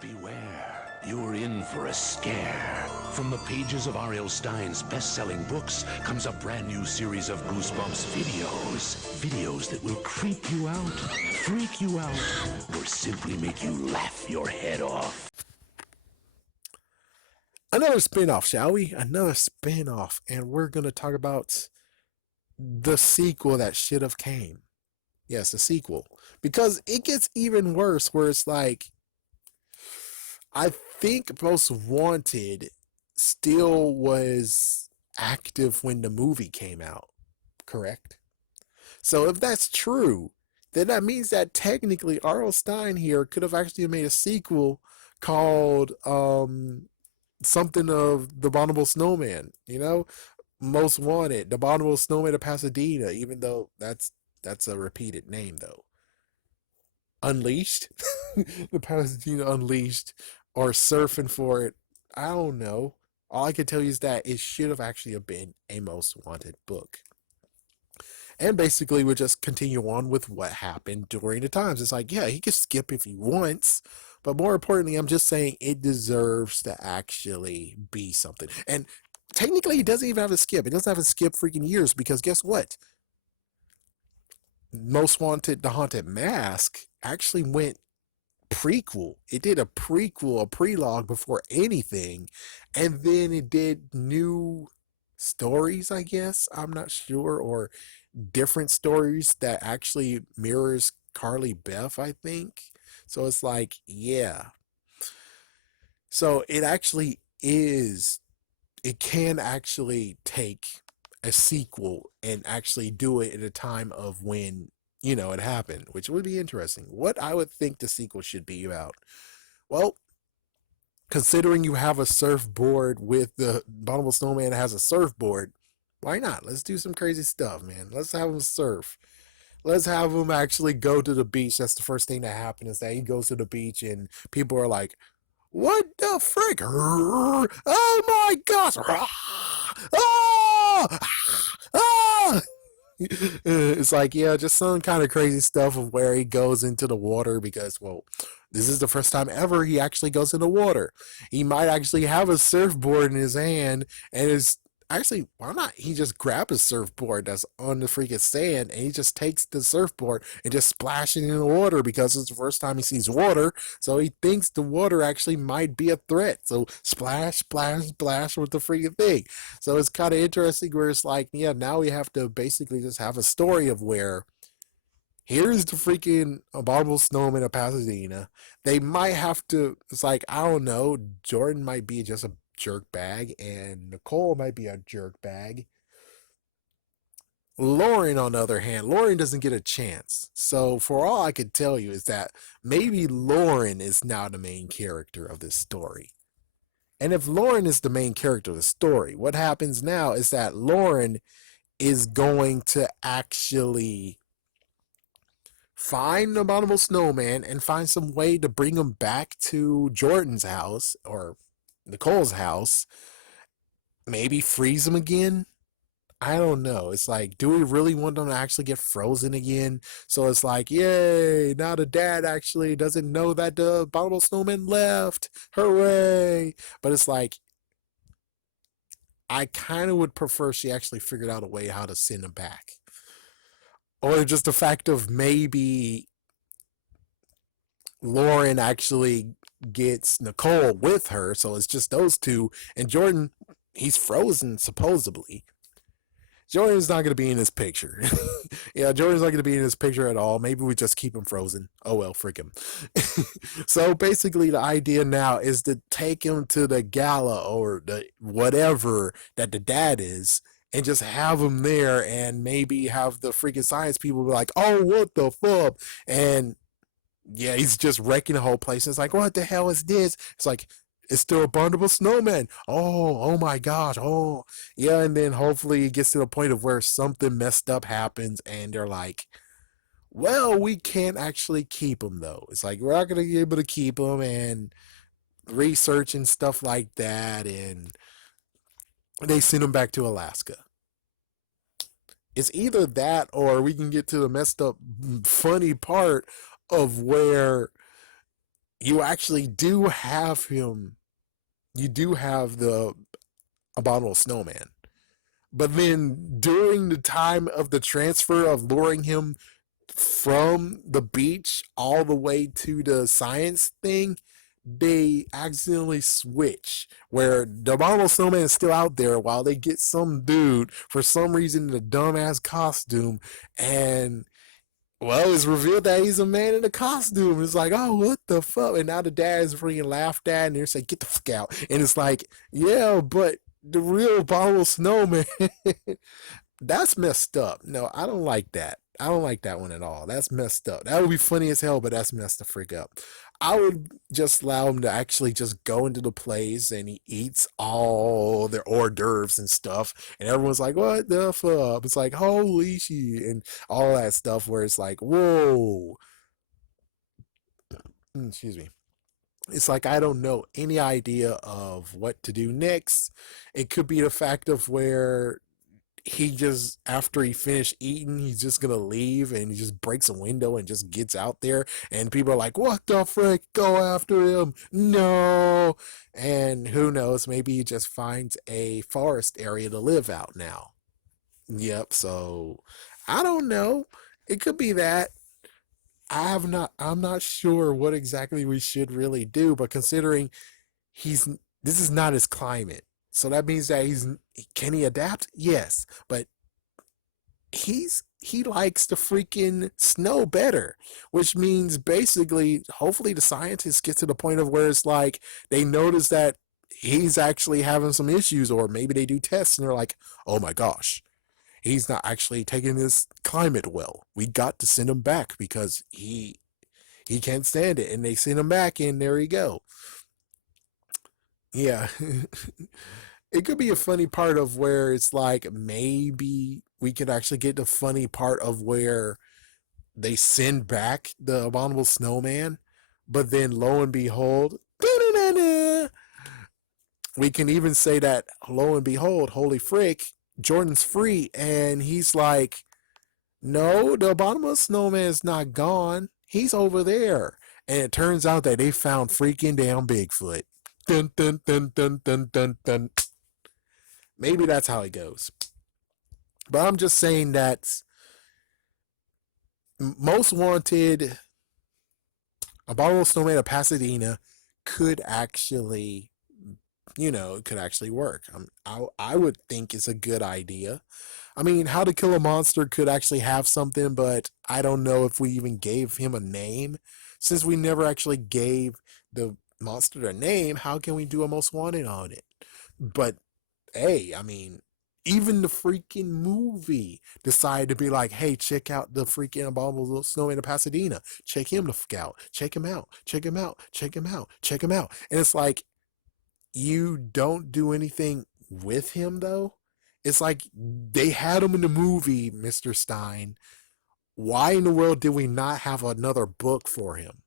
Beware, you're in for a scare. From the pages of R.L. Stine's best-selling books comes a brand new series of Goosebumps videos. Videos that will creep you out, freak you out, or simply make you laugh your head off. Another spin-off, shall we? Another spin-off. And we're going to talk about the sequel that should have came. Yes, the sequel. Because it gets even worse where it's like, I think Most Wanted still was active when the movie came out. Correct? So if that's true, then that means that technically R.L. Stine here could have actually made a sequel called something of The Abominable Snowman, you know? Most Wanted, The Abominable Snowman of Pasadena, even though that's a repeated name though. Unleashed? The Pasadena Unleashed, or Surfing for It. I don't know. All I can tell you is that it should have actually been a Most Wanted book. And basically, we just continue on with what happened during the times. It's like, yeah, he can skip if he wants. But more importantly, I'm just saying it deserves to actually be something. And technically, it doesn't even have a skip. It doesn't have a skip freaking years because guess what? Most Wanted, The Haunted Mask actually went prequel. It did a prequel, a prelogue before anything. And then it did new stories, I guess. I'm not sure. Or different stories that actually mirrors Carly Beth, I think. So it's like, yeah. So it actually is, it can actually take a sequel and actually do it at a time of when, you know, it happened, which would be interesting. What I would think the sequel should be about. Well, considering you have a surfboard with the Abominable Snowman has a surfboard, why not? Let's do some crazy stuff, man. Let's have him surf. Let's have him actually go to the beach. That's the first thing that happens is that he goes to the beach and people are like, what the frick? Oh my gosh! Ah! Ah! It's like, yeah, just some kind of crazy stuff of where he goes into the water because, well, this is the first time ever he actually goes in the water. He might actually have a surfboard in his hand and is actually, why not? He just grabs a surfboard that's on the freaking sand and he just takes the surfboard and just splashes it in the water because it's the first time he sees water. So he thinks the water actually might be a threat. So splash, splash, splash with the freaking thing. So it's kind of interesting where it's like, yeah, now we have to basically just have a story of where here's the freaking Abominable Snowman of Pasadena. They might have to, it's like, I don't know, Jordan might be just a jerk bag and Nicole might be a jerk bag. Lauren, on the other hand, Lauren doesn't get a chance. So, for all I could tell you is that maybe Lauren is now the main character of this story. And if Lauren is the main character of the story, what happens now is that Lauren is going to actually find the Abominable Snowman and find some way to bring him back to Jordan's house or Nicole's house. Maybe freeze him again. I don't know. It's like, do we really want them to actually get frozen again? So it's like, yay, now the dad actually doesn't know that the Abominable Snowman left. Hooray. But it's like, I kind of would prefer she actually figured out a way how to send him back. Or just the fact of maybe Lauren actually gets Nicole with her, so it's just those two, and Jordan, he's frozen supposedly. Jordan's not going to be in this picture. Yeah, Jordan's not going to be in this picture at all. Maybe we just keep him frozen. Oh well, frick him. So basically, the idea now is to take him to the gala or the whatever that the dad is, and just have him there, and maybe have the freaking science people be like, "Oh, what the fuck?" And yeah, he's just wrecking the whole place. It's like, what the hell is this? It's like, it's still a Abominable Snowman. Oh my gosh. Oh, yeah. And then hopefully it gets to the point of where something messed up happens and they're like, well, we can't actually keep him though. It's like, we're not going to be able to keep him and research and stuff like that. And they send him back to Alaska. It's either that or we can get to the messed up funny part of where you actually do have him. You do have the Abominable Snowman. But then during the time of the transfer of luring him from the beach all the way to the science thing, they accidentally switch where the Abominable Snowman is still out there while they get some dude for some reason in a dumbass costume, and well, it's revealed that he's a man in a costume. It's like, oh, what the fuck? And now the dad is freaking laughed at, and they're saying, get the fuck out. And it's like, yeah, but the real Abominable Snowman, that's messed up. No, I don't like that. I don't like that one at all. That's messed up. That would be funny as hell, but that's messed the freak up. I would just allow him to actually just go into the place and he eats all their hors d'oeuvres and stuff. And everyone's like, what the fuck? It's like, holy shit. And all that stuff where it's like, whoa. Excuse me. It's like I don't know any idea of what to do next. It could be the fact of where he just after he finished eating he's just gonna leave and he just breaks a window and just gets out there and people are like what the frick, go after him, no. And who knows, maybe he just finds a forest area to live out now. Yep, so I don't know, it could be that. I'm not sure what exactly we should really do, but considering he's this is not his climate, so that means that can he adapt? Yes, but he likes the freaking snow better, which means basically, hopefully, the scientists get to the point of where it's like they notice that he's actually having some issues, or maybe they do tests and they're like, oh my gosh, he's not actually taking this climate well. We got to send him back because he can't stand it, and they send him back, and there you go. Yeah. It could be a funny part of where it's like maybe we could actually get the funny part of where they send back the Abominable Snowman, but then lo and behold, we can even say that lo and behold, holy frick, Jordan's free, and he's like, no, the Abominable Snowman is not gone. He's over there. And it turns out that they found freaking damn Bigfoot. Dun dun dun dun dun dun dun. Maybe that's how it goes. But I'm just saying that Most Wanted, Abominable Snowman of Pasadena could actually, it could actually work. I would think it's a good idea. I mean, How to Kill a Monster could actually have something, but I don't know if we even gave him a name. Since we never actually gave the monster a name, how can we do a Most Wanted on it? But hey, I mean, even the freaking movie decided to be like, hey, check out the freaking Abominable Snowman of Pasadena. Check him the fuck out. Check him out. Check him out. Check him out. Check him out. And it's like, you don't do anything with him, though. It's like they had him in the movie, Mr. Stein. Why in the world did we not have another book for him?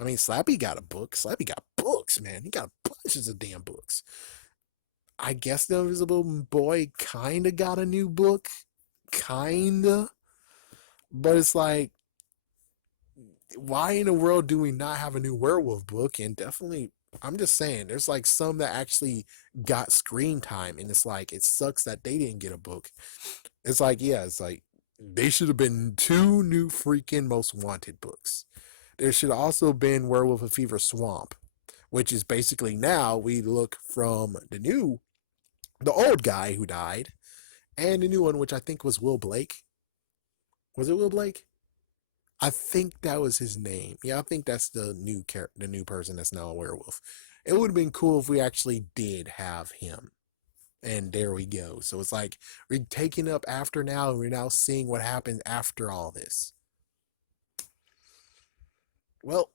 I mean, Slappy got a book. Slappy got books, man. He got bunches of damn books. I guess the Invisible Boy kind of got a new book. Kind of. But it's like, why in the world do we not have a new werewolf book? And definitely, I'm just saying, there's like some that actually got screen time. And it's like, it sucks that they didn't get a book. It's like, yeah, it's like, they should have been two new freaking Most Wanted books. There should have also been Werewolf of Fever Swamp, which is basically now we look from the old guy who died, and the new one, which I think was Will Blake. Was it Will Blake? I think that was his name. Yeah, I think that's the new person that's now a werewolf. It would have been cool if we actually did have him. And there we go. So it's like we're taking up after now, and we're now seeing what happens after all this. Well,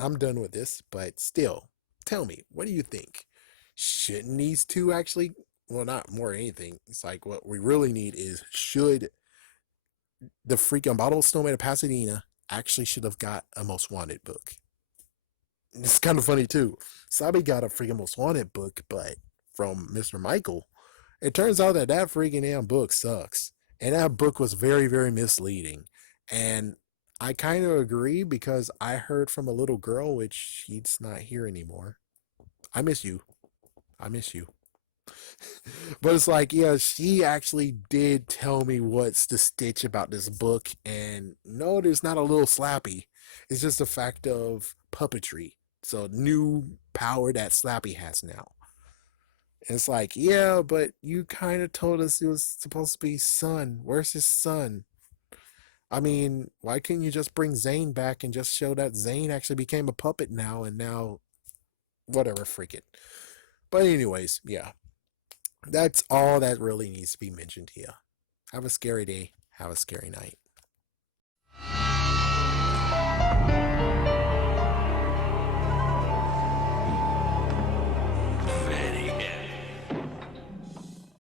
I'm done with this, but still, tell me, what do you think? Shouldn't these two actually, well, not more than anything, it's like what we really need is, should the freaking Bottle Snowman of Pasadena actually should have got a Most Wanted book? It's kind of funny too. Sabi got a freaking Most Wanted book, but from Mr. Michael, it turns out that freaking damn book sucks. And that book was very, very misleading. And I kind of agree because I heard from a little girl, which she's not here anymore. I miss you. I miss you. But it's like, yeah, she actually did tell me what's the stitch about this book. And no, there's not a little slappy. It's just a fact of puppetry. So, new power that Slappy has now. It's like, yeah, but you kind of told us it was supposed to be Sun. Where's his son? I mean, why couldn't you just bring Zane back and just show that Zane actually became a puppet now and now, whatever, freak it. But, anyways, yeah, that's all that really needs to be mentioned here. Have a scary day. Have a scary night.